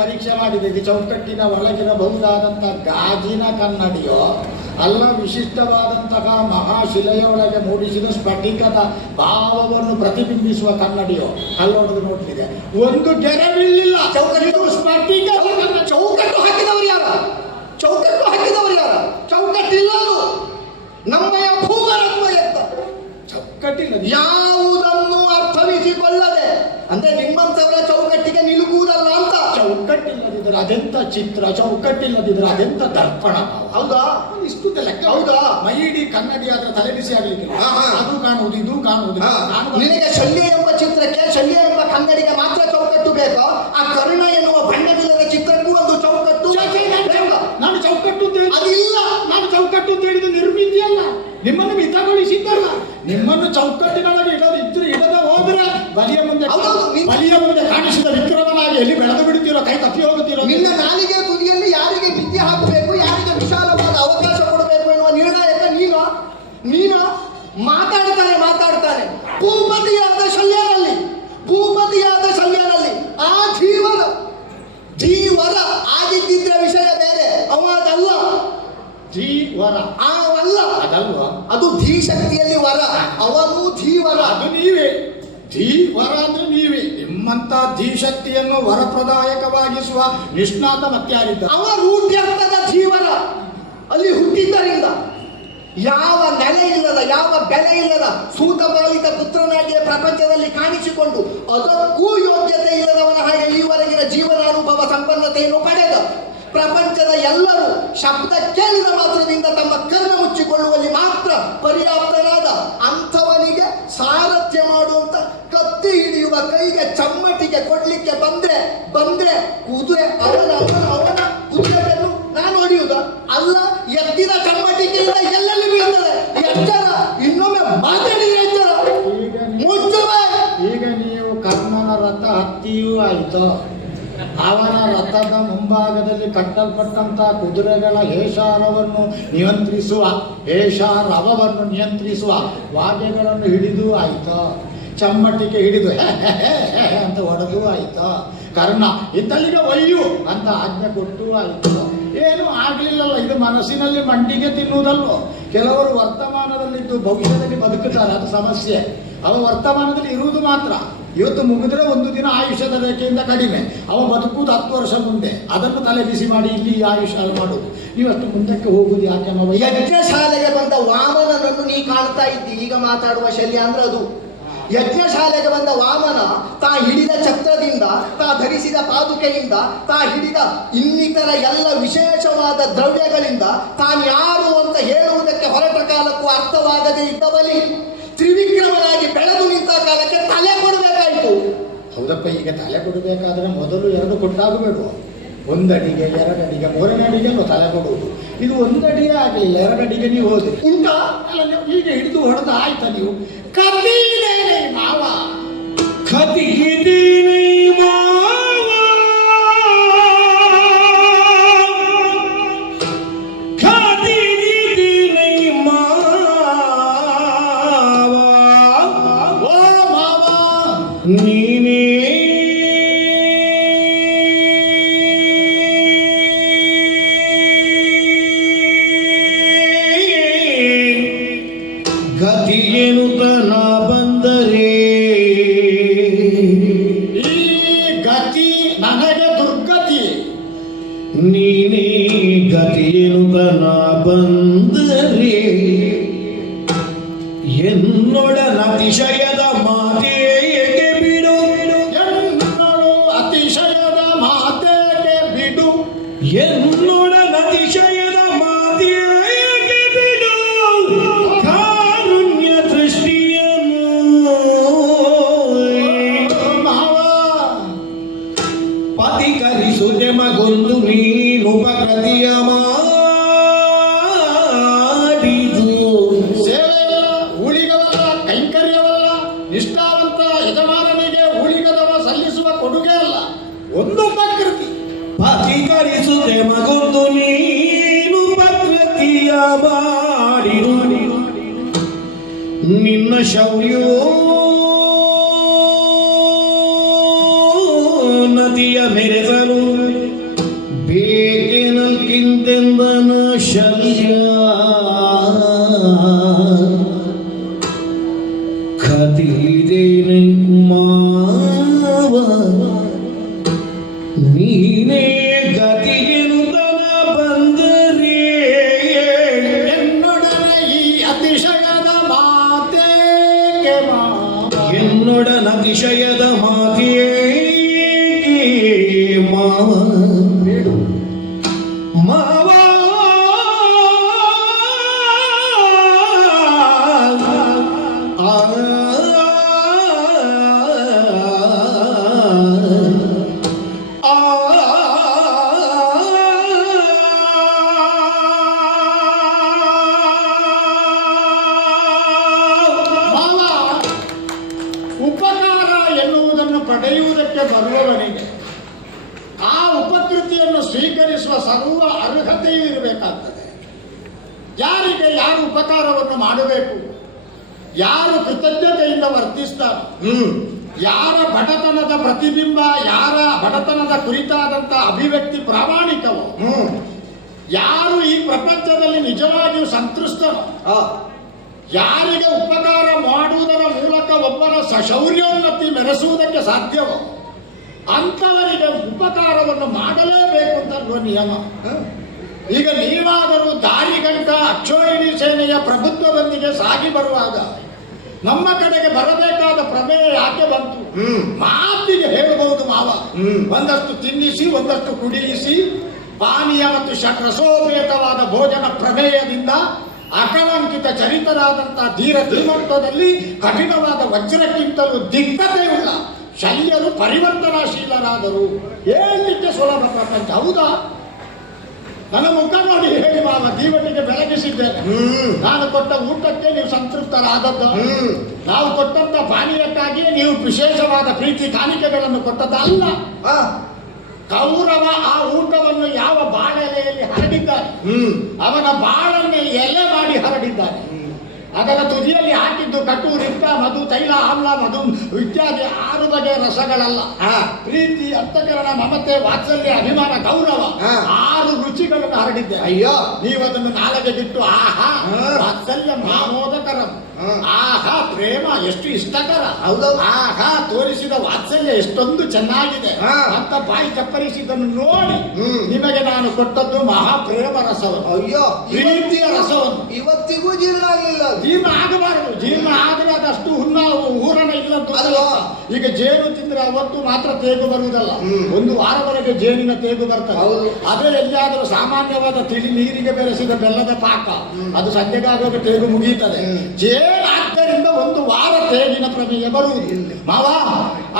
ಪರೀಕ್ಷೆ ಮಾಡಿದೆ. ಇದು ಚೌಕಟ್ಟಿನ ಒಳಗಿರಬಹುದಾದಂಥ ಗಾಜಿನ ಕನ್ನಡಿಯೋ ಅಲ್ಲ ವಿಶಿಷ್ಟವಾದಂತಹ ಮಹಾಶಿಲೆಯೊಳಗೆ ಮೂಡಿಸಿದ ಸ್ಫಟಿಕದ ಭಾವವನ್ನು ಪ್ರತಿಬಿಂಬಿಸುವ ಕನ್ನಡಿಯೋ ಕಲ್ಲೊಡೆದು ನೋಡ್ತಿದೆ. ಒಂದು ಗೆರವಿಲ್ಲ. ಚೌಕಟ್ಟು ಸ್ಫಟಿಕ ಚೌಕಟ್ಟು ಹಾಕಿದವರು ಯಾರ? ಚೌಕಟ್ಟು ಹಾಕಿದವರು ಯಾರ? ಚೌಕಟ್ಟಿಲ್ಲ. ನಮ್ಮಯ ಭೂಮರತ್ವಯತ್ತ ಚೌಕಟ್ಟಿಲ್ಲ. ಯಾವುದನ್ನು ಅರ್ಥವಿಸಿಕೊಳ್ಳದೆ ಅಂದ್ರೆ ನಿಮ್ಮಂತವರ ಚೌಕಟ್ಟಿಗೆ ನಿಲುಕುವುದಲ್ಲ ಅಂತ. ಚೌಕಟ್ಟಿಲ್ಲದಿದ್ರೆ ಅದೆಂತ ಚಿತ್ರ, ಚೌಕಟ್ಟಿಲ್ಲದಿದ್ರೆ ಅದೆಂತ ದರ್ಪಣ. ಹೌದಾ? ಇಷ್ಟು ಲೆಕ್ಕ. ಹೌದಾ? ಮೈಡಿ ಕನ್ನಡಿ ಆದ್ರೆ ತಲೆ ಬಿಸಿ ಆಗ್ಲಿಕ್ಕಿಲ್ಲ. ಅದು ಕಾಣುವುದು, ಇದು ಕಾಣುವುದು. ನಿನಗೆ ಶಲ್ಯ ಎಂಬ ಚಿತ್ರಕ್ಕೆ, ಶಲ್ಯ ಎಂಬ ಕನ್ನಡಿಗೆ ಮಾತ್ರ ಚೌಕಟ್ಟು ಬೇಕೋ? ಆ ಕರುಣ ಎನ್ನುವ ಬಣ್ಣವಿಲ್ಲದ ಚಿತ್ರಕ್ಕೂ ಒಂದು ಚೌಕಟ್ಟು. ನಾನು ಚೌಕಟ್ಟು ಅದಿಲ್ಲ. ನಾನು ಚೌಕಟ್ಟು ಅಂತ ಹೇಳಿದ್ದು ನಿರ್ಮಿತಿಯಲ್ಲ, ನಿಮ್ಮನ್ನು ಮಿತಗೊಳಿಸಿದ್ದಲ್ಲ. ನಿಮ್ಮನ್ನು ಚೌಕಟ್ಟಿನೊಳಗೆ ಇಡೋದಿದ್ರೆ ಇಡದ ಹೋದ್ರೆ ಬಲಿಯ ಮುಂದೆ ಕಾಣಿಸಿದ ವಿಕ್ರಮನಾಗಿ ಎಲ್ಲಿ ಬೆಳೆದು ಬಿಡುತ್ತೀರೋ, ಕೈ ತಪ್ಪಿ ಹೋಗುತ್ತೀರೋ. ನಿನ್ನ ನಾಲಿಗೆ ತುದಿಯಲ್ಲಿ ಯಾರಿಗೆ ವಿದ್ಯೆ ಹಾಕಬೇಕು, ಯಾರಿಗೆ ವಿಶಾಲವಾದ ಅವಕಾಶ ಕೊಡಬೇಕು ಎನ್ನುವ ನಿರ್ಣಾಯಕ ನೀನು ಮಾತಾಡ್ತಾನೆ ಭೂಪತಿಯಾದ ಶಲ್ಯನಲ್ಲಿ ಆ ಧೀವರ ಆಗಿದ್ದಿದ್ರೆ ವಿಷಯ ಬೇರೆ. ಅವ ಅದಲ್ಲ. ಧೀವರ ಅವಲ್ಲ, ಅದಲ್ವಾ? ಅದು ಧೀ ಶಕ್ತಿಯಲ್ಲಿ ವರ, ಅವನು ಧೀವರ. ಅದು ನೀವೇ. ಧೀವರ ಅಂದ್ರೆ ನೀವೇ. ನಿಮ್ಮಂತ ಧೀಶಕ್ತಿಯನ್ನು ವರಪ್ರದಾಯಕವಾಗಿಸುವ ನಿಷ್ಣಾತ ಮತ್ಯಾರಿದ್ದ. ಅವ ರೂಢ್ಯರ್ಥದ ಧೀವರ ಅಲ್ಲಿ ಹುಟ್ಟಿದ್ದರಿಂದ ಯಾವ ನೆಲೆ ಇಲ್ಲದ, ಯಾವ ಬೆಲೆ ಇಲ್ಲದ ಸೂತಪಾಲಿತ ಪುತ್ರನಾಗಿಯೇ ಪ್ರಪಂಚದಲ್ಲಿ ಕಾಣಿಸಿಕೊಂಡು ಅದಕ್ಕೂ ಯೋಗ್ಯತೆ ಇಲ್ಲದವನ ಹಾಗೆ ಈವರೆಗಿನ ಜೀವನಾನುಭವ ಸಂಪನ್ನತೆಯನ್ನು ಪಡೆದ ಪ್ರಪಂಚದ ಎಲ್ಲರೂ ಶಬ್ದ ಕೇಳಿದ ಮಾತ್ರದಿಂದ ತಮ್ಮ ಕರ್ಣ ಮುಚ್ಚಿಕೊಳ್ಳುವಲ್ಲಿ ಮಾತ್ರ ಪರ್ಯಾಪ್ತನಾದ ಅಂಥವನಿಗೆ ಸಾರಥ್ಯ ಮಾಡುವಂತ ಕತ್ತಿ ಹಿಡಿಯುವ ಕೈಗೆ ಚಮ್ಮಟಿಗೆ ಕೊಡ್ಲಿಕ್ಕೆ ಬಂದ್ರೆ ಕುದುರೆ ಅವನ ಕುದುರೆಯನ್ನು ನಾನು ಹೊಡೆಯುವುದ ಅಲ್ಲ. ಎತ್ತಿದ ಚಮ್ಮಟಿಗೆಯಿಂದ ಎಲ್ಲೆಲ್ಲಿ ಬೀಳ್ತದೆ ಎಚ್ಚರ. ಇನ್ನೊಮ್ಮೆ ಮಾತಾಡಿದ್ರೆ ಎಚ್ಚರ. ಈಗ ನೀವು ಕರ್ಣನ ರಥ ಹತ್ತಿಯೂ ಆಯಿತು. ಅವನ ರಥದ ಮುಂಭಾಗದಲ್ಲಿ ಕಟ್ಟಲ್ಪಟ್ಟಂತ ಕುದುರೆಗಳ ಹೇಷಾರವನ್ನು ನಿಯಂತ್ರಿಸುವ ವಾದ್ಯಗಳನ್ನು ಹಿಡಿದು ಆಯ್ತು. ಚಮ್ಮಟಿಗೆ ಹಿಡಿದು ಅಂತ ಹೊಡೆದು ಆಯ್ತು. ಕರ್ಣ ಇದ್ದಲ್ಲಿಗೆ ಒಯ್ಯು ಅಂತ ಆಜ್ಞೆ ಕೊಟ್ಟು ಆಯ್ತು. ಏನು ಆಗ್ಲಿಲ್ಲಲ್ಲ. ಇದು ಮನಸ್ಸಿನಲ್ಲಿ ಮಂಡಿಗೆ ತಿನ್ನುವುದಲ್ಲೋ. ಕೆಲವರು ವರ್ತಮಾನದಲ್ಲಿದ್ದು ಭವಿಷ್ಯದಲ್ಲಿ ಬದುಕುತ್ತಾರೆ, ಅದು ಸಮಸ್ಯೆ. ಅವ ವರ್ತಮಾನದಲ್ಲಿ ಇರುವುದು ಮಾತ್ರ. ಇವತ್ತು ಮುಗಿದ್ರೆ ಒಂದು ದಿನ ಆಯುಷ್ಯದ ರೇಖೆಯಿಂದ ಕಡಿಮೆ. ಅವ ಬದುಕುವುದು 10 ವರ್ಷ ಮುಂದೆ. ಅದನ್ನು ತಲೆ ಬಿಸಿ ಮಾಡಿ ಇಲ್ಲಿ ಆಯುಷ್ಯ ಮಾಡುವುದು. ನೀವಷ್ಟು ಮುಂದಕ್ಕೆ ಹೋಗುದು ಯಾಕೆ? ಯಜ್ಞಶಾಲೆಗೆ ಬಂದ ವಾಮನನನ್ನು ನೀ ಕಾಣ್ತಾ ಇದ್ದಿ. ಈಗ ಮಾತಾಡುವ ಶಲ್ಯ ಅಂದ್ರೆ ಅದು. ಯಜ್ಞಶಾಲೆಗೆ ಬಂದ ವಾಮನ ತಾ ಹಿಡಿದ ಛತ್ರದಿಂದ, ತಾ ಧರಿಸಿದ ಪಾದುಕೆಯಿಂದ, ತಾ ಹಿಡಿದ ಇನ್ನಿತರ ಎಲ್ಲ ವಿಶೇಷವಾದ ದ್ರವ್ಯಗಳಿಂದ ತಾನು ಯಾರು ಅಂತ ಹೇಳುವುದಕ್ಕೆ ಹೊರಟ ಕಾಲಕ್ಕೂ ಅರ್ಥವಾಗದೇ ಇದ್ದ ಬಲಿ ತ್ರಿವಿಕ್ರಮನಾಗಿ ಬೆಳೆದು ನಿಂತ ಕಾಲಕ್ಕೆ ತಲೆ ಕೊಡಬೇಕಾಯಿತು. ಹೌದಪ್ಪ. ಈಗ ತಲೆ ಕೊಡಬೇಕಾದ್ರೆ ಮೊದಲು 2 ಕೊಟ್ಟಾಗಬೇಕು. 1 ಅಡಿಗೆ, 2 ಅಡಿಗೆ, 3ನೇ ಅಡಿಗೆ ತಲೆ ಕೊಡುವುದು. ಇದು 1 ಅಡಿಗೆ ಆಗಲಿಲ್ಲ, 2 ಅಡಿಗೆ ನೀವು ಹೋದ್ರಿ ಉಂಟಾ ಅಲ್ಲ. ಈಗ ಹಿಡಿದು ಹೊಡೆದ ಆಯ್ತಾ ನೀವು? ಕದೀನೇನೆ ಮಾವ, ಕದೀನೇನೆ ಮಾವ, ಕದೀನೇನೆ ಮಾವ, ಓ ಮಾವ ನೀನೇ ಗತಿಯೇನುತ್ತ ನಾ ಬಂದರೆ, ಈ ಗತಿ ನನಗೆ ದುರ್ಗತಿ. ನೀನೇ ಗತಿಯೇನುತ್ತ ನಾ ಬಂದರೆ, ಎನ್ನೊಡನ ಅತಿಶಯದ ಮಾತೇಗೆ ಬಿಡು, ಎನ್ನಳು ಅತಿಶಯದ ಮಾತೇಗೆ ಬಿಡು, ಎನ್ನೊಡನ ಅತಿಶಯದ ಮಾತೇಗೆ ಬಿಡು, ಕಾರುಣ್ಯ ದೃಷ್ಟಿಯನ್ನು ಮಾವ ಪತಿಕರಿಸುತ್ತೆ ಮಗೊಂದು ನೀನುಪಕೃತಿಯ ಮಾಡಿದು. ಸೇವೆಯಲ್ಲ, ಊಳಿಗವಲ್ಲ, ಕೈಂಕರ್ಯವಲ್ಲ, ನಿಷ್ಠಾವಂತ ಯಜಮಾನನಿಗೆ ಊಳಿಗದವ ಸಲ್ಲಿಸುವ ಕೊಡುಗೆ ಅಲ್ಲ, ಒಂದು ಪ್ರಕೃತಿ. ಪತಿಕರಿಸುತ್ತೆ ಮಗೊಂದು ನೀನುಪಕೃತಿಯ ಮಾಡಿದು. ನಿನ್ನ ಶೌರ್ಯೋ ನದಿಯ ಮೆರೆಸಲು ಖತೀರೇನೆ ಮಾವ ನೀನೇ ಗತಿಗೆನುತನ ಬಂದರೆ ಎನ್ನೊಡನೆ ಈ ಅತಿಶಯದ ಮಾತೇಕೆ ಮಾವ ಎನ್ನೊಡನ ಅತಿಶಯದ ಮಾತೇಕೆ ಮಾವ ಬೇಡು ಮಾವ ಮಾವ, ಉಪಕಾರ ಎನ್ನುವುದನ್ನು ಪಡೆಯುವುದಕ್ಕೆ ಬರುವವನಿಗೆ ಆ ಉಪಕೃತಿಯನ್ನು ಸ್ವೀಕರಿಸುವ ಸರ್ವ ಅರ್ಹತೆಯೂ ಇರಬೇಕಾಗ್ತದೆ. ಯಾರಿಗೆ ಯಾರು ಉಪಕಾರವನ್ನು ಮಾಡಬೇಕು, ಯಾರು ಕೃತಜ್ಞತೆಯಿಂದ ವರ್ತಿಸ್ತಾರೆ, ಯಾರ ಬಡತನದ ಪ್ರತಿಬಿಂಬ, ಯಾರ ಬಡತನದ ಕುರಿತಾದಂಥ ಅಭಿವ್ಯಕ್ತಿ ಪ್ರಾಮಾಣಿಕವೋ, ಯಾರು ಈ ಪ್ರಪಂಚದಲ್ಲಿ ನಿಜವಾಗಿಯೂ ಸಂತೃಷ್ಟನೋ, ಯಾರಿಗೆ ಉಪಕಾರ ಮಾಡುವುದರ ಮೂಲಕ ಒಬ್ಬರ ಶೌರ್ಯೋನ್ನತಿ ಮೆರೆಸುವುದಕ್ಕೆ ಸಾಧ್ಯವೋ ಅಂಥವರಿಗೆ ಉಪಕಾರವನ್ನು ಮಾಡಲೇಬೇಕು ಅಂತ ನಿಯಮ. ಈಗ ನೀವಾದರೂ ದಾರಿಗಂಟ ಅಕ್ಷೋಹಿಣಿ ಸೇನೆಯ ಪ್ರಭುತ್ವದೊಂದಿಗೆ ಸಾಗಿ ಬರುವಾಗ ನಮ್ಮ ಕಡೆಗೆ ಬರಬೇಕಾದ ಪ್ರಮೇಯ ಯಾಕೆ ಬಂತು? ಮಾತಿಗೆ ಹೇಳಬಹುದು ಮಾವ, ಒಂದಷ್ಟು ತಿನ್ನಿಸಿ ಒಂದಷ್ಟು ಕುಡಿಯಿಸಿ ಪಾನೀಯ ಮತ್ತು ರಸೋಪೇತವಾದ ಭೋಜನ ಪ್ರಮೇಯದಿಂದ ಅಕಳಂಕಿತ ಚರಿತರಾದಂಥ ಧೀರ ಧೀಮತ್ವದಲ್ಲಿ ಕಠಿಣವಾದ ವಜ್ರಕ್ಕಿಂತಲೂ ದಿಗ್ಗತೆಯುಳ್ಳ ಶಲ್ಯರು ಪರಿವರ್ತನಾಶೀಲರಾದರು. ಹೇಳಲಿಕ್ಕೆ ಸುಲಭ ಪ್ರಪಂಚ, ಹೌದಾ? ನನ್ನ ಮುಖ ನೋಡಿ ಹೇಳಿ ಮಾವ, ದೀವಟಿಗೆ ಬೆಳಗಿಸಿದ್ದೇನೆ. ನಾನು ಕೊಟ್ಟ ಊಟಕ್ಕೆ ನೀವು ಸಂತೃಪ್ತರಾದದ್ದು, ನಾವು ಕೊಟ್ಟಂತ ಪಾನೀಯಕ್ಕಾಗಿ ನೀವು ವಿಶೇಷವಾದ ಪ್ರೀತಿ ಕಾಣಿಕೆಗಳನ್ನು ಕೊಟ್ಟದ್ದಲ್ಲ. ಕೌರವ ಆ ಊಟವನ್ನು ಯಾವ ಬಾಳೆಲೆಯಲ್ಲಿ ಹರಡಿದ್ದಾನೆ, ಅವನ ಬಾಳನ್ನೇ ಎಲೆ ಮಾಡಿ ಹರಡಿದ್ದಾನೆ. ಅದರ ತುದಿಯಲ್ಲಿ ಹಾಕಿದ್ದು ಕಟು, ರಿಕ್ತ, ಮಧು, ತೈಲ, ಆಮ್ಲ, ಮಧು ಇತ್ಯಾದಿ 6 ಬಗೆಯ ರಸಗಳಲ್ಲ. ಪ್ರೀತಿ, ಅಂತಃಕರಣ, ಮಮತೆ, ವಾತ್ಸಲ್ಯ, ಅಭಿಮಾನ, ಗೌರವ 6 ರುಚಿಗಳನ್ನು ಹರಡಿದ್ದೆ. ಅಯ್ಯೋ, ನೀವು ಅದನ್ನು ನಾಲಗೆಗಿಟ್ಟು ಆಹಾ ವಾತ್ಸಲ್ಯ ಮಾಮೋದಕರಂ, ಆಹಾ ಪ್ರೇಮ ಎಷ್ಟು ಇಷ್ಟಕರ, ಆಹಾ ತೋರಿಸಿದ ವಾತ್ಸಲ್ಯ ಎಷ್ಟೊಂದು ಚೆನ್ನಾಗಿದೆ ಅಂತ ಬಾಯಿ ಚಪ್ಪರಿಸಿದ್ದನ್ನು ನೋಡಿ ನಿಮಗೆ ನಾನು ಕೊಟ್ಟದ್ದು ಮಹಾಪ್ರೇಮ ರಸವನ್ನು, ಅಯ್ಯೋ, ಪ್ರೀತಿಯ ರಸವನ್ನು. ಇವತ್ತಿಗೂ ಜೀರ್ಣ ಆಗಲಿಲ್ಲ. ಜೀರ್ಣ ಆಗಬಾರದು, ಜೀರ್ಣ ಆದರೆ ಅದಷ್ಟು ಹೂರಣ ಇಲ್ಲದ್ದು ಅಲ್ವಾ. ಈಗ ಜೇನು ತಿಂದ್ರೆ ಅವತ್ತು ಮಾತ್ರ ತೇಗು ಬರುವುದಲ್ಲ, ಒಂದು ವಾರವರೆಗೆ ಜೇನಿನ ತೇಗು ಬರ್ತದೆ. ಅದೇ ಎಲ್ಲಿಯಾದರೂ ಸಾಮಾನ್ಯವಾದ ತಿಳಿ ನೀರಿಗೆ ಬೆರೆಸಿದ ಬೆಲ್ಲದ ಪಾಕ, ಅದು ಸಂಜೆಗಾಗುವಾಗ ತೇಗು ಮುಗಿಯುತ್ತದೆ. ಆದ್ದರಿಂದ ಒಂದು ವಾರ ತೇಗಿನ ಪ್ರಮೇಯ ಬರುವುದು. ಮಾವ,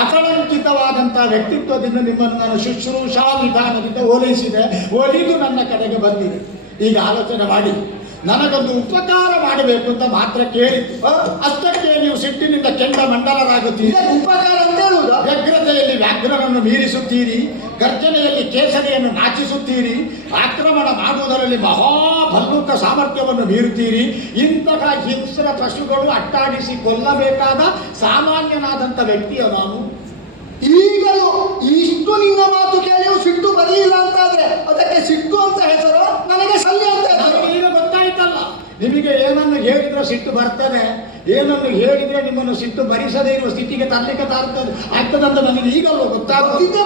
ಅಕಳಂಕಿತವಾದಂತಹ ವ್ಯಕ್ತಿತ್ವದಿಂದ ನಿಮ್ಮನ್ನು ನಾನು ಶುಶ್ರೂಷಾ ವಿಧಾನದಿಂದ ಒಲಿದು ನನ್ನ ಕಡೆಗೆ ಬಂದಿದೆ. ಈಗ ಆಲೋಚನೆ ಮಾಡಿ, ನನಗೊಂದು ಉಪಕಾರ ಮಾಡಬೇಕು ಅಂತ ಮಾತ್ರ ಕೇಳಿತು, ಅಷ್ಟಕ್ಕೆ ನೀವು ಸಿಟ್ಟಿನಿಂದ ಕೆಂಡ ಮಂಡಲರಾಗುತ್ತೀರಿ. ಉಪಕಾರ ಅಂತ ಹೇಳುವುದಾ? ವ್ಯಗ್ರತೆಯಲ್ಲಿ ವ್ಯಾಘ್ರನನ್ನು ಮೀರಿಸುತ್ತೀರಿ, ಗರ್ಜನೆಯಲ್ಲಿ ಕೇಸರಿಯನ್ನು ನಾಚಿಸುತ್ತೀರಿ, ಆಕ್ರಮಣ ಮಾಡುವುದರಲ್ಲಿ ಮಹಾಭಲ್ಲುಕ ಸಾಮರ್ಥ್ಯವನ್ನು ಮೀರುತ್ತೀರಿ. ಇಂತಹ ಹಿಂಸ್ರ ಪಶುಗಳು ಅಟ್ಟಾಡಿಸಿ ಕೊಲ್ಲಬೇಕಾದ ಸಾಮಾನ್ಯನಾದಂಥ ವ್ಯಕ್ತಿಯ ನಾನು. ಈಗಲೂ ಇಷ್ಟು ನಿನ್ನ ಮಾತು ಕೇಳಿ ಸಿಟ್ಟು ಬರಲಿಲ್ಲ ಅಂತಾದ್ರೆ ಅದಕ್ಕೆ ಸಿಟ್ಟು ಅಂತ ಹೆಸರು, ನನಗೆ ಶಲ್ಯ ಅಂತ ಹೆಸರು. ಈಗ ಗೊತ್ತಾಯ್ತಲ್ಲ, ನಿಮಗೆ ಏನನ್ನು ಹೇಳಿದ್ರೆ ಸಿಟ್ಟು ಬರ್ತದೆ, ಏನನ್ನು ಹೇಳಿದ್ರೆ ನಿಮ್ಮನ್ನು ಸಿಟ್ಟು ಭರಿಸದೇ ಇರುವ ಸ್ಥಿತಿಗೆ ತರಲಿಕ್ಕೆ ಆಗ್ತದಂತ ನನಗೆ ಈಗಲೂ ಗೊತ್ತಾಗುತ್ತೆ.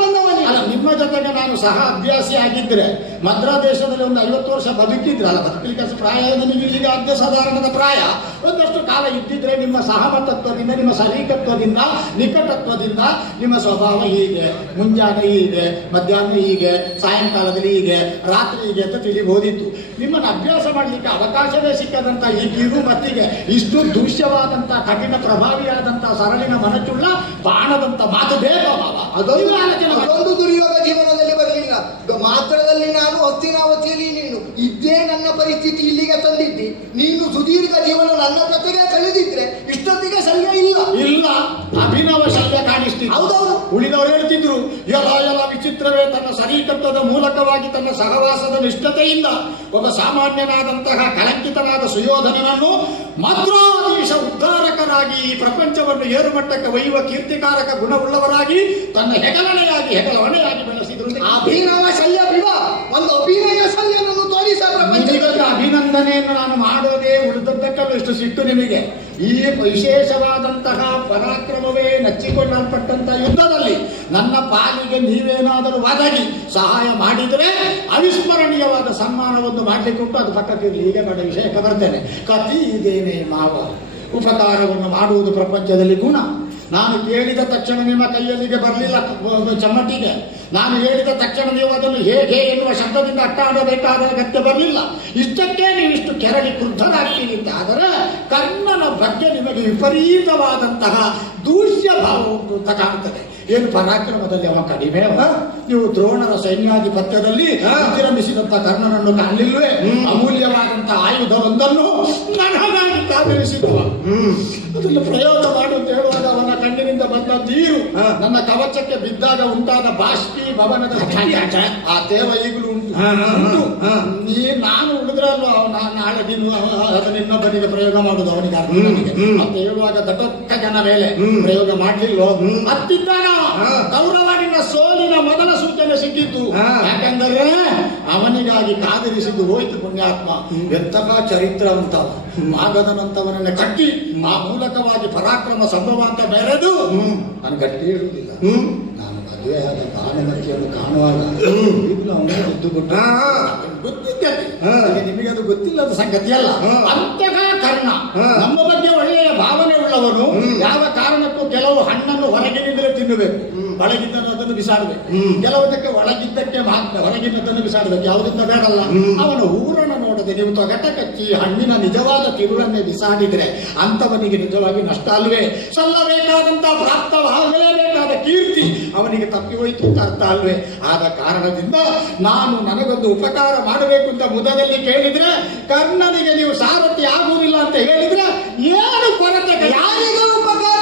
ಅಲ್ಲ, ನಿಮ್ಮ ಜೊತೆಗೆ ನಾನು ಸಹ ಅಭ್ಯಾಸಿ ಆಗಿದ್ರೆ ಮದ್ರಾ ದೇಶದಲ್ಲಿ ಒಂದು 50 ವರ್ಷ ಬದುಕಿದ್ರಲ್ಲ, ಬದುಕಲಿಕ್ಕೆ ಪ್ರಾಯ ನನಗೆ ಈಗ ಅರ್ಧ ಸಾಧಾರಣದ ಪ್ರಾಯ. ಒಂದಷ್ಟು ಕಾಲ ಇದ್ದಿದ್ರೆ ನಿಮ್ಮ ಸಹಮತತ್ವದಿಂದ, ನಿಮ್ಮ ಸರೀಕತ್ವದಿಂದ, ನಿಕಟತ್ವದಿಂದ ನಿಮ್ಮ ಸ್ವಭಾವ ಹೀಗೆ, ಮುಂಜಾನೆ ಹೀಗೆ, ಮಧ್ಯಾಹ್ನ ಹೀಗೆ, ಸಾಯಂಕಾಲದಲ್ಲಿ ಹೀಗೆ, ರಾತ್ರಿ ಹೀಗೆ ಅಂತ ತಿಳಿಬೋದಿತ್ತು. ನಿಮ್ಮನ್ನು ಅಭ್ಯಾಸ ಮಾಡಲಿಕ್ಕೆ ಅವಕಾಶವೇ ಸಿಕ್ಕದಂತ ಈ ಕಿರು ಮತ್ತಿಗೆ ಇಷ್ಟು ದೃಶ್ಯವಾದಂತ ಕಠಿಣ ಪ್ರಭಾವಿಯಾದಂತ ಸರಳಿನ ಮನಚುಳ್ಳ ಬಾಣದಂತ ಮಾತು ಬೇಕು ಬಾಬಾ. ಅದೊಂದು ದುರ್ಯೋಗ ಜೀವನದಲ್ಲಿ ಬರಲಿಲ್ಲ. ಮಾತ್ರದಲ್ಲಿ ನಾನು ಹಸ್ತಿನಾವತಿಯಲ್ಲಿ ನೀನು ಇದ್ದೇ ನನ್ನ ಪರಿಸ್ಥಿತಿ ಇಲ್ಲಿಗೆ ತಂದಿದ್ದಿ. ನೀನು ಸುದೀರ್ಘ ಜೀವನ ನನ್ನ ಜೊತೆಗೆ ಕಳೆದಿದ್ರೆ ಇಷ್ಟೊತ್ತಿಗೆ ಶಲ್ಯ ಇಲ್ಲ. ಅಭಿನವ ಶಲ್ಯ ಕಾಣಿಸ್ತಿತ್ತು. ಹೌದೌದು. ಉಳಿದವರು ಹೇಳ್ತಿದ್ರು, ಎಲ್ಲ ವಿಚಿತ್ರವೇ, ತನ್ನ ಸರೀಕತ್ವದ ಮೂಲಕವಾಗಿ ತನ್ನ ಸಹವಾಸದ ನಿಷ್ಠತೆಯಿಂದ ಒಬ್ಬ ಸಾಮಾನ್ಯನಾದಂತಹ ಕಳಂಕಿತನಾದ ಸುಯೋಧನನನ್ನು ಮದ್ರಾಧೀಶ ಉದ್ಧಾರಕರಾಗಿ ಈ ಪ್ರಪಂಚವನ್ನು ಏರುಮಟ್ಟಕ್ಕೆ ಒಯ್ಯುವ ಕೀರ್ತಿಕಾರಕ ಗುಣವುಳ್ಳವರಾಗಿ ತನ್ನ ಹೆಗಲವಣೆಯಾಗಿ ಬೆಳೆಸಿದ್ರು. ಅಭಿನವ ಶಲ್ಯ ಬಿಡ, ಒಂದು ಅಭಿನಯ ಶಲ್ಯನನ್ನು ತೋರಿಸ. ಅಭಿನಂದನೆ ಅಭಿನಂದನೆಯನ್ನು ನಾನು ಮಾಡೋದೇ ಉಳಿದದ್ದಕ್ಕಲ್ಲ ಇಷ್ಟು ಸಿಟ್ಟು ನಿಮಗೆ. ಈ ವಿಶೇಷವಾದಂತಹ ಪರಾಕ್ರಮವೇ ನಚ್ಚಿಕೊಳ್ಳಲ್ಪಟ್ಟಂತಹ ಯುದ್ಧದಲ್ಲಿ ನನ್ನ ಪಾಲಿಗೆ ನೀವೇನಾದರೂ ಒದಗಿ ಸಹಾಯ ಮಾಡಿದರೆ ಅವಿಸ್ಮರಣೀಯವಾದ ಸನ್ಮಾನವನ್ನು ಮಾಡಲಿಕ್ಕೆ ಉಂಟು. ಅದು ಪಕ್ಕಕ್ಕಿರಲಿ, ಈಗ ಬೇಡ, ವಿಷಯಕ್ಕೆ ಬರ್ತೇನೆ. ಕತಿ ಇದೇನೆ ಮಾವ. ಉಪಕಾರವನ್ನು ಮಾಡುವುದು ಪ್ರಪಂಚದಲ್ಲಿ ಗುಣ. ನಾನು ಕೇಳಿದ ತಕ್ಷಣ ನಿಮ್ಮ ಕೈಯಲ್ಲಿಗೆ ಬರಲಿಲ್ಲ ಚಮ್ಮಟ್ಟಿಗೆ. ನಾನು ಹೇಳಿದ ತಕ್ಷಣ ನೀವು ಅದನ್ನು ಹೇಗೆ ಎನ್ನುವ ಶಬ್ದದಿಂದ ಅಟ್ಟಾಡಬೇಕಾದ ಅಗತ್ಯ ಬರಲಿಲ್ಲ. ಇಷ್ಟಕ್ಕೆ ನೀವು ಇಷ್ಟು ಕೆರಳಿ ಕ್ರುದ್ಧರಾಗ್ತೀರಿ ಅಂತ ಆದರೆ ಕರ್ಣನ ಬಗ್ಗೆ ನಿಮಗೆ ವಿಪರೀತವಾದಂತಹ ದೂಷ್ಯ ಭಾವ ಉಂಟು ಅಂತ ಕಾಣ್ತದೆ. ಏನು ಪರಾಕ್ರಮದಲ್ಲಿ ಅವ ಕಡಿಮೆ ಅವ? ನೀವು ದ್ರೋಣರ ಸೈನ್ಯಾಧಿಪತ್ಯದಲ್ಲಿ ವಿಜೃಂಭಿಸಿದಂಥ ಕರ್ಣನನ್ನು ಕಾಣಲಿಲ್ವೇ? ಅಮೂಲ್ಯವಾದಂತಹ ಆಯುಧವೊಂದನ್ನು ನನಗಾಗಿ ಕಾದಿರಿಸಿದವ. ಅದನ್ನು ಪ್ರಯೋಗ ಮಾಡು ಅಂತ ಹೇಳುವಾಗ ಅವನ ಕಣ್ಣಿನಿಂದ ಬಂದ ನೀರು ನನ್ನ ಕವಚಕ್ಕೆ ಬಿದ್ದಾಗ ಉಂಟಾದ ಬಾಷ್ಪೀಭವನದ ಆ ತೇವ ಈಗಲೂ ಉಂಟು. ನಾನು ಉಳಿದ್ರಲ್ವ ನಾಳೆ ನೀನು ಅದನ್ನ ಇನ್ನೊಬ್ಬನಿಗೆ ಪ್ರಯೋಗ ಮಾಡುದು ಅವನಿಗೆ ಅರ್ಜುನನಿಗೆ ಅಂತ ಹೇಳುವಾಗ ಘಟಕ ಜನ ಮೇಲೆ ಪ್ರಯೋಗ ಮಾಡ್ಲಿಲ್ವೋ? ಹತ್ತಿದ್ದಾನ ಕೌರವನಿನ ಸೋಲಿನ ಮೊದಲ ಸೂಚನೆ ಸಿಕ್ಕಿತ್ತು. ಯಾಕಂದರೆ ಅವನಿಗಾಗಿ ಕಾದಿರಿಸಿದ್ದು ಹೋಯ್ತು ಪುಣ್ಯಾತ್ಮ. ಎಂತಹ ಚರಿತ್ರವಂತವ ಮಾಗದನಂತವನನ್ನ ಕಟ್ಟಿ ಆ ಮೂಲಕವಾಗಿ ಪರಾಕ್ರಮ ಸಂಭವ ಅಂತ ಬೆರೆದು ನಾನು ಗಟ್ಟಿ ಹೇಳುವುದಿಲ್ಲ. ನಾನು ಮದುವೆಯಾದ ಭಾನುಮತಿಯನ್ನು ಕಾಣುವಾಗ ಎದ್ದು ಗೊತ್ತಿದ್ದೆ. ನಿಮಗೆ ಅದು ಗೊತ್ತಿಲ್ಲದ ಸಂಗತಿಯಲ್ಲ. ಅಂತಹ ಕರ್ಣ ನಮ್ಮ ಬಗ್ಗೆ ಒಳ್ಳೆಯ ಭಾವನೆ ಉಳ್ಳವನು. ಯಾವ ಕಾರಣಕ್ಕೂ ಕೆಲವು ಹಣ್ಣನ್ನು ಹೊರಗಿನಿಂದಲೇ ತಿನ್ನಬೇಕು, ಒಳಗಿದ್ದನ್ನು ಅದನ್ನು ಬಿಸಾಡಬೇಕು. ಕೆಲವುದಕ್ಕೆ ಒಳಗಿದ್ದಕ್ಕೆ ಮಾತ್ರ ಹೊರಗಿನದನ್ನು ಬಿಸಾಡಬೇಕು, ಯಾವುದನ್ನ ಬೇಡಲ್ಲ. ಅವನ ಊರನ್ನು ನೋಡದೆ ನೀವು ತೊಗಟ ಕಚ್ಚಿ ಹಣ್ಣಿನ ನಿಜವಾದ ತಿರುಳನ್ನೇ ಬಿಸಾಡಿದ್ರೆ ಅಂಥವನಿಗೆ ನಿಜವಾಗಿ ನಷ್ಟ ಅಲ್ವೇ? ಸಲ್ಲಬೇಕಾದಂತಹ ಪ್ರಾಪ್ತವಾಗಲೇಬೇಕಾದ ಕೀರ್ತಿ ಅವನಿಗೆ ತಪ್ಪಿ ಹೋಯಿತು ಅಂತ ಅರ್ಥ ಅಲ್ವೇ? ಆದ ಕಾರಣದಿಂದ ನಾನು ನನಗೊಂದು ಉಪಕಾರ ಮಾಡಬೇಕು ಅಂತ ಮುದದಲ್ಲಿ ಕೇಳಿದ್ರೆ ಕರ್ಣನಿಗೆ ನೀವು ಸಾರಥಿ ಆಗುವುದಿಲ್ಲ ಅಂತ ಹೇಳಿದ್ರೆ ಏನು ಕೊರತೆ? ಯಾರಿಗೂ ಉಪಕಾರ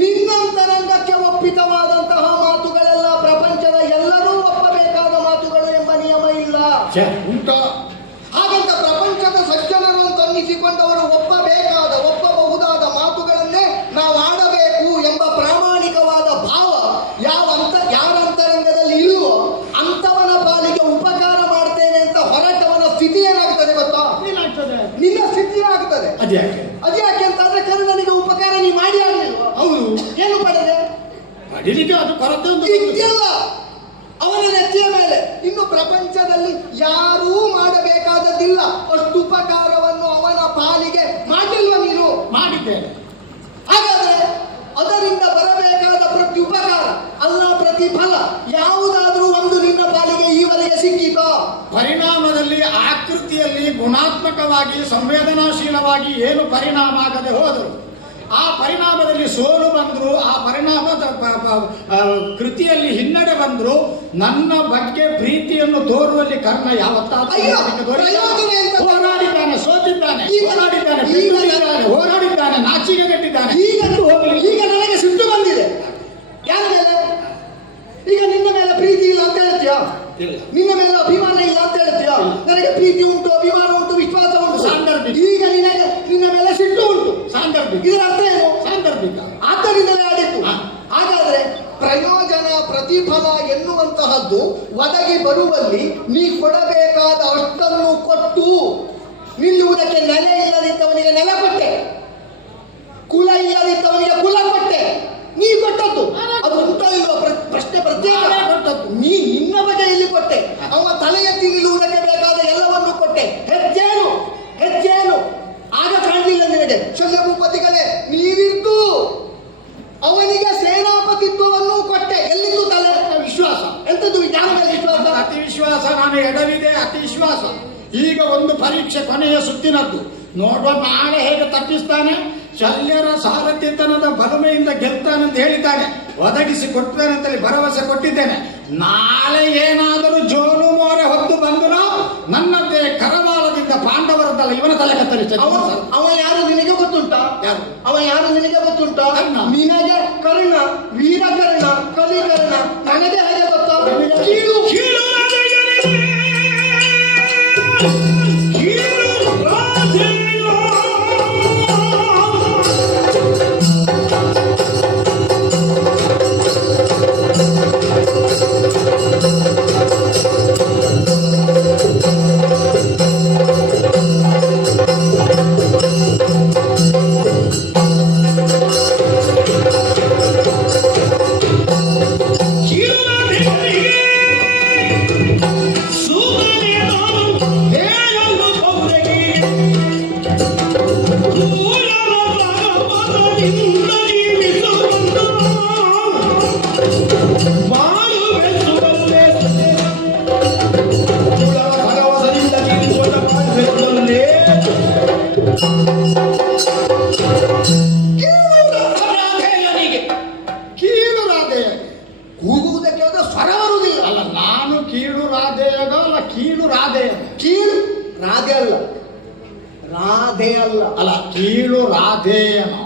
ನಿನ್ನಂತರಂಗಕ್ಕೆ ಒಪ್ಪಿತವಾದಂತಹ ಮಾತುಗಳೆಲ್ಲ ಪ್ರಪಂಚದ ಎಲ್ಲರೂ ಒಪ್ಪಬೇಕಾದ ಮಾತುಗಳು ಎಂಬ ನಿಯಮ ಇಲ್ಲ. ಹಾಗಂತ ಪ್ರಪಂಚದ ಸಜ್ಜನರು ಅಂತ ಅನ್ನಿಸಿಕೊಂಡವರು ಒಪ್ಪಬಹುದಾದ ಮಾತುಗಳನ್ನೇ ನಾವು ಆಡಬೇಕು ಎಂಬ ಪ್ರಾಮಾಣಿಕವಾದ ಭಾವ ಯಾರ ಅಂತರಂಗದಲ್ಲಿ ಇಲ್ಲವೋ ಅಂಥವನ ಪಾಲಿಗೆ ಉಪಕಾರ ಮಾಡ್ತೇನೆ ಅಂತ ಹೊರಟವನ ಸ್ಥಿತಿ ಏನಾಗ್ತದೆ ಗೊತ್ತಾ? ನಿನ್ನ ಸ್ಥಿತಿ ಆಗ್ತದೆ. ಅದ್ಯಾಕೆ ಅಂತಂದ್ರೆ ಕರ್ಣನಿಗೆ ಉಪಕಾರ ನೀ ಮಾಡಿ ಆಗ್ಲಿಲ್ವಾ? ಹೌದು. ಏನು ಪಡೆದೆ? ಪಡೀಲಿಕ್ಕೆ ಅದು ಕೊರತೆ ಇದೆಯಲ್ಲ ಅವನ ನೆತ್ತಿಯ ಮೇಲೆ. ಇನ್ನು ಪ್ರಪಂಚದಲ್ಲಿ ಯಾರೂ ಮಾಡಬೇಕಾದದ್ದಿಲ್ಲ ಅಷ್ಟು ಉಪಕಾರವನ್ನು ಅವನ ಪಾಲಿಗೆ ಮಾಡಿಲ್ವ ನೀನು? ಮಾಡಿದ್ದೇನೆ. ಹಾಗಾದ್ರೆ ಅದರಿಂದ ಬರಬೇಕಾದ ಪ್ರತಿ ಉಪಕಾರ ಅಲ್ಲ ಪ್ರತಿಫಲ ಯಾವುದಾದ್ರೂ ಒಂದು ನಿನ್ನ ಪಾಲಿಗೆ ಈವರೆಗೆ ಸಿಕ್ಕಿತೋ? ಪರಿಣಾಮದಲ್ಲಿ ಆಕೃತಿಯಲ್ಲಿ ಗುಣಾತ್ಮಕವಾಗಿ ಸಂವೇದನಾಶೀಲವಾಗಿ ಏನು ಪರಿಣಾಮ ಆಗದೆ ಹೋದರು, ಆ ಪರಿಣಾಮದಲ್ಲಿ ಸೋಲು ಬಂದ್ರು, ಆ ಪರಿಣಾಮದ ಕೃತಿಯಲ್ಲಿ ಹಿನ್ನಡೆ ಬಂದ್ರು, ನನ್ನ ಬಗ್ಗೆ ಪ್ರೀತಿಯನ್ನು ತೋರುವಲ್ಲಿ ಕರ್ಣ ಯಾವತ್ತಾದ್ರೂ ಹೋರಾಡಿದ್ದಾನೆ, ಸೋತಿದ್ದಾನೆ, ಹೋರಾಡಿದ್ದಾನೆ, ನಾಚಿಕೆಗೆಟ್ಟಿದ್ದಾನೆ. ಈಗ ನನಗೆ ಸಿಟ್ಟು ಬಂದಿದೆ. ಯಾರ ಮೇಲೆ? ಈಗ ನಿನ್ನ ಮೇಲೆ ಪ್ರೀತಿ ಇಲ್ಲ ಅಂತ ಹೇಳ್ತೀಯಾ? ನಿನ್ನ ಮೇಲೆ ಅಭಿಮಾನ ಇಲ್ಲ ಅಂತ ಹೇಳ್ತೀಯಾ? ನನಗೆ ಪ್ರೀತಿ ಉಂಟು, ಅಭಿಮಾನ ಉಂಟು, ವಿಶ್ವಾಸ ಉಂಟು, ಸಾಂದರ್ಭಿಕ. ಈಗ ನಿನ್ನ ಮೇಲೆ ಸಿಟ್ಟು ಉಂಟು, ಸಾಂದರ್ಭಿಕ. ಇದರ ಅರ್ಥ ಏನು? ಸಾಂದರ್ಭಿಕ. ಆದ್ದರಿಂದಲೇ ಆಡಿತ್ತು. ಹಾಗಾದ್ರೆ ಪ್ರಯೋಜನ ಪ್ರತಿಫಲ ಎನ್ನುವಂತಹದ್ದು ಒದಗಿ ಬರುವಲ್ಲಿ ನೀ ಕೊಡಬೇಕಾದ ಅಷ್ಟನ್ನು ಕೊಟ್ಟು ನಿಲ್ಲುವುದಕ್ಕೆ ನೆಲೆ ಇಲ್ಲದಿದ್ದವನಿಗೆ ನೆಲ ಕೊಟ್ಟೆ, ಕುಲ ಇಲ್ಲದಿದ್ದವನಿಗೆ ಕುಲ ಕೊಟ್ಟೆ. ನೀ ಕೊಟ್ಟದ್ದು ಅದು ಉಂಟೋ ಇಲ್ವೋ ಪ್ರಶ್ನೆ ಪ್ರತ್ಯೇಕ ಕೊಟ್ಟದ್ದು. ನೀ ನಿನ್ನ ಬಗೆಯಲ್ಲಿ ಕೊಟ್ಟೆ, ಅವ ತಲೆ ಎತ್ತಿ ನಿಲ್ಲುವುದಕ್ಕೆ ಬೇಕಾದ ಎಲ್ಲವನ್ನು ಕೊಟ್ಟೆ. ಹೆಚ್ಚೇನು ಆಗ ಕಾಣಲಿಲ್ಲ ನಿನಗೆ. ಶಲ್ಯ ಭೂಪತಿಗಳೇ ನೀವಿದ್ದು ಅವನಿಗೆ ಸೇನಾಪತಿತ್ವವನ್ನು ಕೊಟ್ಟೆ. ಎಲ್ಲಿದ್ದು ತಲೆ? ವಿಶ್ವಾಸ. ಅವಿಶ್ವಾಸ, ನಾನು ಎಡವಿದೆ ಅತಿಶ್ವಾಸ. ಈಗ ಒಂದು ಪರೀಕ್ಷೆ ಕೊನೆಯ ಸುತ್ತಿನದ್ದು, ನೋಡುವ ನಾಳೆ ಹೇಗೆ ತಪ್ಪಿಸ್ತಾನೆ. ಶಲ್ಯರ ಸಾರಥ್ಯತನದ ಬಲಮೆಯಿಂದ ಗೆಲ್ತಾನಂತ ಹೇಳಿದ್ದಾನೆ, ಒದಗಿಸಿ ಕೊಡ್ತಾನೆ ಅಂತೇಳಿ ಭರವಸೆ ಕೊಟ್ಟಿದ್ದೇನೆ. ನಾಳೆ ಏನಾದರೂ ಜೋಲು ಮೋರೆ ಹೊತ್ತು ಬಂದರೂ ನನ್ನದೇ ಕರವಾಲದಿಂದ ಪಾಂಡವರದ್ದಲ್ಲ ಇವನ ತಲೆ ಕತ್ತರಿಸ್ತೇನೆ. ಅವ ಯಾರು ನಿನಗೆ ಗೊತ್ತುಂಟಾ? ಯಾರು? ಅವ ಯಾರು ನಿನಗೆ ಗೊತ್ತುಂಟಾ? ಕರ್ಣ. ನಿನಗೆ ಕರ್ಣ, ವೀರಕರ್ಣ, ಕಲಿಕರ್ಣ. ನನಗೆ ಹೇಗೆ ಗೊತ್ತಾ? ಕೀಳು ಕೀಳು ರಾಧೆಯನಿಗೆ, ಕೀಳು ರಾಧೆಯೋ. ಕೀಳು ರಾಧೆಯ ಕೂಗುವುದಕ್ಕೆ ಹೋದ್ರೆ ಸ್ವರ ಬರುವುದಿಲ್ಲ. ಅಲ್ಲ, ನಾನು ಕೀಳು ರಾಧೆಯಗ ಅಲ್ಲ, ಕೀಳು ರಾಧೆಯ. ಕೀಳು ರಾಧೆ ಅಲ್ಲ, ರಾಧೆ ಅಲ್ಲ. ಅಲ್ಲ, ಕೀಳು ರಾಧೇಯನೋ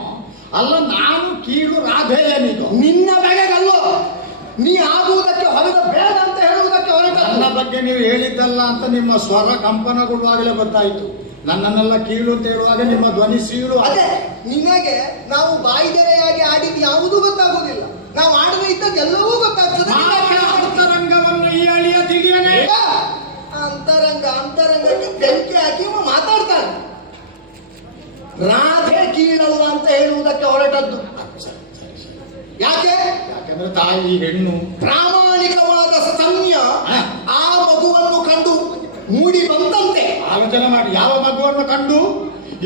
ಅಲ್ಲ, ನಾನು ಕೀಳು ರಾಧೇಯನಿಗೋ. ನಿನ್ನ ಬೆಳೆಗಲ್ಲೋ, ನೀ ಆಗುವುದಕ್ಕೆ ಹೊರಟ ಬೇಡ ಅಂತ ಹೇಳುವುದಕ್ಕೆ ಹೊರಟ. ನನ್ನ ಬಗ್ಗೆ ನೀವು ಹೇಳಿದ್ದಲ್ಲ ಅಂತ ನಿಮ್ಮ ಸ್ವರ ಕಂಪನಗೊಳ್ಳುವಾಗಲೇ ಗೊತ್ತಾಯಿತು. ನನ್ನನ್ನೆಲ್ಲ ಕೀಳು ಅಂತ ಹೇಳುವಾಗ ನಿಮ್ಮ ಧ್ವನಿ ಸೀಳು. ಅದೇ ನಿನಗೆ ನಾವು ಬಾಯಿದೆರೆಯಾಗಿ ಆಡಿದ್ದು ಯಾವುದೂ ಗೊತ್ತಾಗುವುದಿಲ್ಲ. ನಾವು ಆಡದೇ ಇದ್ದದ್ದೆಲ್ಲವೂ ಗೊತ್ತಾಗ್ತದೆ. ಅಂತರಂಗವನ್ನು ಈ ಅಳಿಯ ತಿಳಿಯನೆ ಅಂತರಂಗಕ್ಕೆ ಬೆಂಕಿ ಹಾಕಿ ಅವ ಮಾತಾಡ್ತಾನೆ. ರಾಧೆ ಕೀಳಲ್ಲ ಅಂತ ಹೇಳುವುದಕ್ಕೆ ಹೊರಟದ್ದು. ಯಾಕೆ? ಯಾಕಂದ್ರೆ ತಾಯಿ ಹೆಣ್ಣು ಪ್ರಾಮಾಣಿಕವಾದ ಸ್ತನ್ಯ ಆ ಮಗುವನ್ನು ಕಂಡು ಮೂಡಿ ಬಂದಂತೆ ಆಲೋಚನೆ ಮಾಡಿ. ಯಾವ ಮಗುವನ್ನು ಕಂಡು?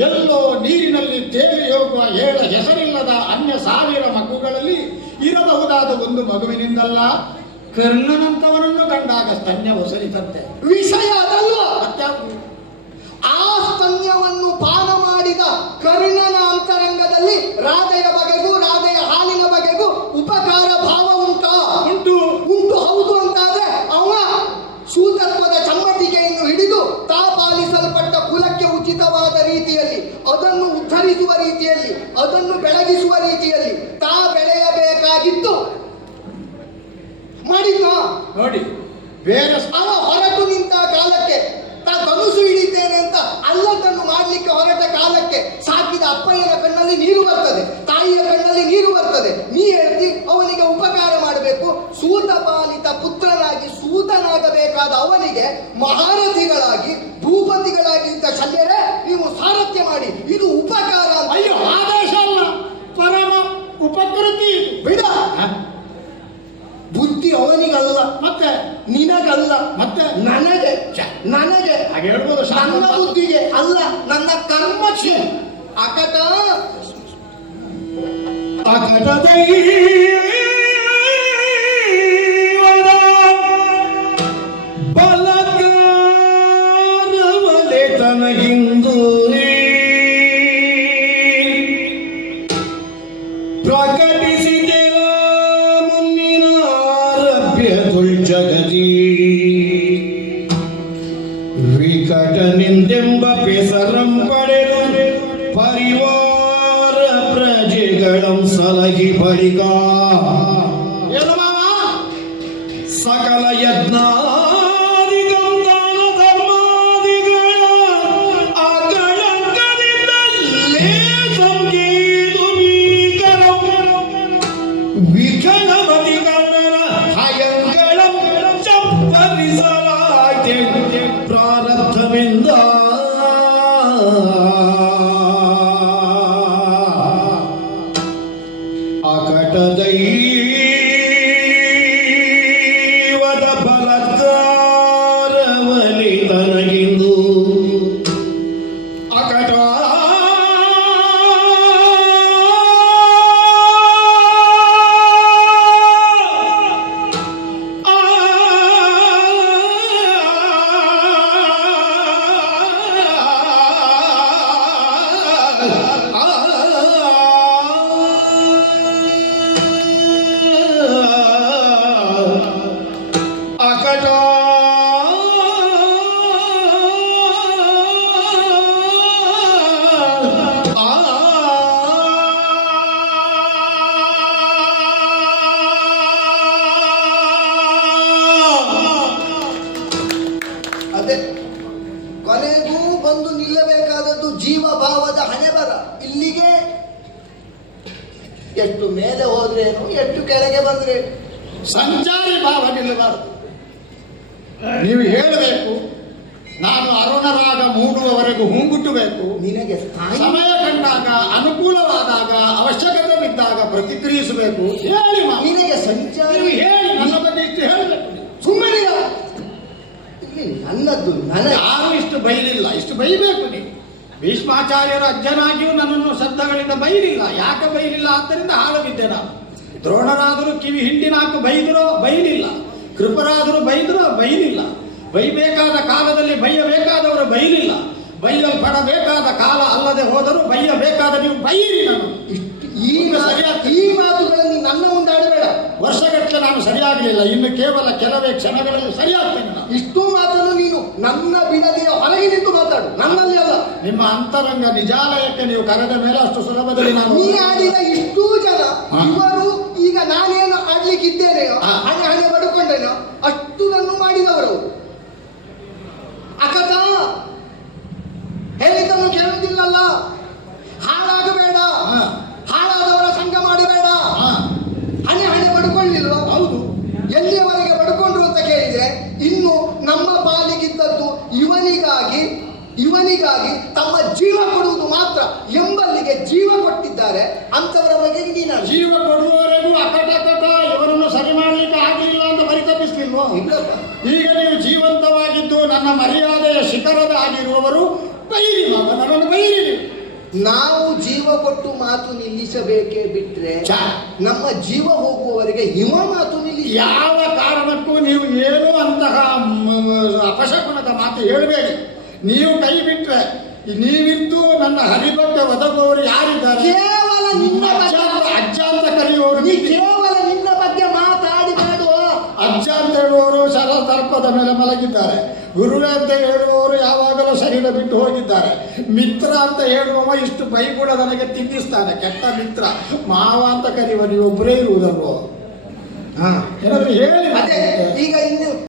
ಎಲ್ಲೋ ನೀರಿನಲ್ಲಿ ತೇಲಿ ಹೋಗುವ 7 ಹೆಸರಿಲ್ಲದ ಅನ್ಯ 1000 ಮಗುಗಳಲ್ಲಿ ಇರಬಹುದಾದ ಒಂದು ಮಗುವಿನಿಂದಲ್ಲ, ಕರ್ಣನಂತವನನ್ನು ಕಂಡಾಗ ಸ್ತನ್ಯ ಒಸರಿತಂತೆ. ವಿಷಯ ಅದಲ್ವಾ? ಮತ್ಯಾವುದು? ಆ ಸ್ತನ್ಯವನ್ನು ಪಾನ ಮಾಡಿದ ಕರ್ಣನ ಅಂತರಂಗದಲ್ಲಿ ರಾಧೆಯ ಬಗೆಗೂ ರಾಧೆಯ ಹಾಲಿನ ಬಗೆಗೂ ಉಪಕಾರ ಭಾವ ಉಂಟಾ? ಉಂಟು. ಹೌದು ಅಂತಾದ್ರೆ ಅವ ಶೂತತ್ವದ ಚಮ್ಮಟಿಕೆಯನ್ನು ಹಿಡಿದು ತಾ ಪಾಲಿಸಲ್ಪಟ್ಟ ಕುಲಕ್ಕೆ ಉಚಿತವಾದ ರೀತಿಯಲ್ಲಿ, ಅದನ್ನು ಉದ್ಧರಿಸುವ ರೀತಿಯಲ್ಲಿ, ಅದನ್ನು ಬೆಳಗಿಸುವ ರೀತಿಯಲ್ಲಿ ತಾ ಬೆಳೆಯಬೇಕಾಗಿತ್ತು ಮಾಡಿದ್ನ ನೋಡಿ, ಬೇರೆ ಅವ ಹೊರಟು ನಿಂತ ಕಾಲಕ್ಕೆ, ತಾ ಧನುಸು ಹಿಡಿತೇನೆ ಅಂತ ಅಲ್ಲದನ್ನು ಮಾಡ್ಲಿಕ್ಕೆ ಹೊರಟ ಕಾಲಕ್ಕೆ ಸಾಕಿದ ಅಪ್ಪಯ್ಯನ ಕಣ್ಣಲ್ಲಿ ನೀರು ಬರ್ತದೆ, ತಾಯಿಯ ಕಣ್ಣಲ್ಲಿ ನೀರು ಬರ್ತದೆ. ನೀ ಹೇಳ್ತಿ ಅವನಿಗೆ ಉಪಕಾರ ಮಾಡಬೇಕು. ಸೂತ ಪಾಲಿತ ಪುತ್ರನಾಗಿ ಸೂತನಾಗಬೇಕಾದ ಅವನಿಗೆ ಮಹಾರಥಿಗಳಾಗಿ ಭೂಪತಿಗಳಾಗಿದ್ದ ಶಲ್ಯರೇ ನೀವು ಸಾರಥ್ಯ ಮಾಡಿ, ಇದು ಉಪಕಾರ. ಅಯ್ಯೋ, ಆದೇಶ ಅಲ್ಲ, ಪರಮ ಉಪಕೃತಿ. ಬಿಡ, ಬುದ್ಧಿ ಅವನಿಗಲ್ಲ, ಮತ್ತೆ ನಿನಗಲ್ಲ, ಮತ್ತೆ ನನಗೆ. ಹಾಗೆ ಹೇಳ್ಬೋದು. ನನ್ನ ಬುದ್ಧಿಗೆ ಅಲ್ಲ, ನನ್ನ ಕರ್ಮಕ್ಕೆ. ಅಕಟ ಅಕಟದೈವದ ಬಲಗಾನವಲೆ ತನಗಿಂದು ಪ್ರಕಟಿಸಿದೆಯ ಮುನ್ನಿನ ಆರಭ್ಯ ಜಗತಿ ವಿಕಟನಿಂದೆಂಬ ಪೆಸರಂ ಪಡೆದು ಪರಿವಾರ ಪ್ರಜೆಗಳಂ ಸಲಹಿ ಬಳಿಕ ಏನು ಮಾವ? ಸಕಲ ಯಜ್ಞಾದಿಗಂ ದಾನ ಧರ್ಮಾದಿಗಳ ಅಗಳಂಕದಿಂದಲೇ ಸಂಗೀತು ಭೀಕರಂ ವಿಕಲಮತಿಗಣನ ಹಯಂಗಳಂ ಚಪ್ಪರಿಸಲಾಯ್ತೆ ಪ್ರಾರಬ್ಧವಿಂದ. ಅಕಟದೈವದ ಬಲತ್ಕಾರವಲಿ ತನಗಿಂದು ಅಕಟ ಎಷ್ಟು ಮೇಲೆ ಹೋದ್ರೇನು, ಎಷ್ಟು ಕೆಳಗೆ ಬಂದ್ರೇನು. ಸಂಚಾರಿ ಭಾವ ನಿಲ್ಲಬಾರದು. ನೀವು ಹೇಳಬೇಕು, ನಾನು ಅರುಣರಾಗ ಮೂಡುವವರೆಗೂ ಹೂಗುಟ್ಟಬೇಕು. ನಿನಗೆ ಸ್ಥಾಯಿ ಸಮಯ ಕಂಡಾಗ, ಅನುಕೂಲವಾದಾಗ, ಅವಶ್ಯಕತೆ ಬಿದ್ದಾಗ ಪ್ರತಿಕ್ರಿಯಿಸಬೇಕು. ಹೇಳಿ ಮಾವ. ನಿನಗೆ ಸಂಚಾರಿ ನೀವು ಹೇಳಿ, ನನ್ನ ಬಗ್ಗೆ ಇಷ್ಟು ಹೇಳಬೇಕು. ಸುಮ್ಮನೆ ಇಲ್ಲಿ ನನ್ನದ್ದು ನನಗೆ ಯಾರು ಇಷ್ಟು ಬೈಲಿಲ್ಲ, ಇಷ್ಟು ಬೈಬೇಕು ನೀವು. ಭೀಷ್ಮಾಚಾರ್ಯರ ಅಜ್ಜನಾಗಿಯೂ ನನ್ನನ್ನು ಶಬ್ದಗಳಿಂದ ಬೈಲಿಲ್ಲ. ಯಾಕೆ ಬೈಲಿಲ್ಲ? ಆದ್ದರಿಂದ ಹಾಳು ಬಿದ್ದೆ ನಾನು. ದ್ರೋಣರಾದರೂ ಕಿವಿ ಹಿಂಡಿನಾಕು ಬೈದರೋ ಬೈಲಿಲ್ಲ, ಕೃಪರಾದರೂ ಬೈದರೋ ಬೈಲಿಲ್ಲ. ಬೈಬೇಕಾದ ಕಾಲದಲ್ಲಿ ಬೈಯಬೇಕಾದವರು ಬೈಲಿಲ್ಲ. ಬೈಯಲ್ಪಡಬೇಕಾದ ಕಾಲ ಅಲ್ಲದೆ ಹೋದರೂ ಬೈಯಬೇಕಾದ ನೀವು ಬೈರಿ. ನಾನು ಈ ಮಾತುಗಳನ್ನು ನನ್ನ ಮುಂದೆ ಆಡಬೇಡ. ವರ್ಷಗಟ್ಟಲೆ ನಾನು ಸರಿಯಾಗಲಿಲ್ಲ, ಇನ್ನು ಕೇವಲ ಕೆಲವೇ ಕ್ಷಣಗಳಲ್ಲಿ ಸರಿಯಾಗ್ತೇನೆ ನಾನು. ಇಷ್ಟು ಮಾತನ್ನು ನೀನು ನನ್ನ ಬಿಡದೆಯ ಹೊರಗೆ ನಿಂತು ಮಾತಾಡು, ನನ್ನಲ್ಲಿ ಅಲ್ಲ. ನಿಮ್ಮ ಅಂತರಂಗ ನಿಜಾಲಯಕ್ಕೆ ನೀವು ಕರೆದ ಮೇಲೆ ಅಷ್ಟು ಸುಲಭದಲ್ಲಿ ನಾನು ನೀ ಆಡಿದ ಇಷ್ಟೂ ಜನ ಹಾ. ಇವರು ಈಗ ನಾನೇನು ಆಡ್ಲಿಕ್ಕಿದ್ದೇನೆಯೋ, ಹಾ. ಹಣೆ ಹಣೆ ಬಡ್ಕೊಂಡೇನೋ ಅಷ್ಟುದನ್ನು ಮಾಡಿದವರು. ಅಕತ ಹೇಳಿದ್ದನ್ನು ಕೇಳುವುದಿಲ್ಲಲ್ಲ. ಹಾಳಾಗಬೇಡ, ಹಾ. ಹಾಳಾದವರ ಸಂಘ ಮಾಡಬೇಡ. ಹಾ. ಹಣೆ ಹಣೆ ಬಡ್ಕೊಳ್ಳಿಲ್ವ? ಹೌದು. ಎಲ್ಲಿಯವರೆಗೆ ಬಡ್ಕೊಂಡ್ರು ಅಂತ ಕೇಳಿದ್ರೆ, ಇನ್ನು ನಮ್ಮ ಪಾಲಿಗಿದ್ದದ್ದು ಇವನಿಗಾಗಿ ತಮ್ಮ ಜೀವ ಕೊಡುವುದು ಮಾತ್ರ ಎಂಬಲ್ಲಿಗೆ ಜೀವ ಕೊಟ್ಟಿದ್ದಾರೆ. ಅಂತವರ ಬಗ್ಗೆ ನೀನು ಜೀವ ಕೊಡುವವರೆಗೂ ಅಕಟಕಟ ಇವರನ್ನು ಸರಿ ಮಾಡಲಿಕ್ಕೆ ಆಗಲಿಲ್ಲ ಅಂತ ಪರಿತಪಿಸ್ಲಿಲ್ವೋ? ಇಲ್ಲಪ್ಪ. ಈಗ ನೀವು ಜೀವಂತವಾಗಿದ್ದು ನನ್ನ ಮರ್ಯಾದೆಯ ಶಿಖರದ ಆಗಿರುವವರು ಬೈರಿ ಮಾವ, ನನ್ನನ್ನು ಬೈರಿ ನೀವು. ನಾವು ಜೀವ ಕೊಟ್ಟು ಮಾತು ನಿಲ್ಲಿಸಬೇಕೇ ಬಿಟ್ರೆ ಛ. ನಮ್ಮ ಜೀವ ಹೋಗುವವರೆಗೆ ಹಿಮ ಮಾತು ನಿಲ್ಲಿಸ. ಯಾವ ಕಾರಣಕ್ಕೂ ನೀವು ಏನೂ ಅಂತಹ ಅಪಶಕುನದ ಮಾತು ಹೇಳಬೇಡಿ. ನೀವು ಕೈ ಬಿಟ್ರೆ ನೀವಿದ್ದು ನನ್ನ ಹರಿಭಕ್ತ ಒದಗುವವರು ಯಾರಿದ್ದಾರೆ? ಕೇವಲ ನಿನ್ನ ಅಜ್ಜ ಅಂತ ಕರೆಯುವವರು. ಕೇವಲ ನಿನ್ನ ಬಗ್ಗೆ ಮಾತಾಡಿಬೇಡುವ. ಅಜ್ಜ ಅಂತ ಹೇಳುವವರು ತರ್ಪದ ಮೇಲೆ ಮಲಗಿದ್ದಾರೆ. ಗುರುವೇ ಅಂತ ಹೇಳುವವರು ಯಾವಾಗಲೂ ಶರೀರ ಬಿಟ್ಟು ಹೋಗಿದ್ದಾರೆ. ಮಿತ್ರ ಅಂತ ಹೇಳುವವ ಇಷ್ಟು ಬೈಗುಳ ನನಗೆ ತಿನ್ನಿಸ್ತಾನೆ. ಕೆಟ್ಟ ಮಿತ್ರ. ಮಾವ ಅಂತ ಕರೆಯುವ ನೀವು ಒಬ್ಬರೇ ಇರುವುದಲ್ವೋ? ಹಾ, ಏನಾದ್ರು ಹೇಳಿ. ಅದೇ ಈಗ ಇನ್ನು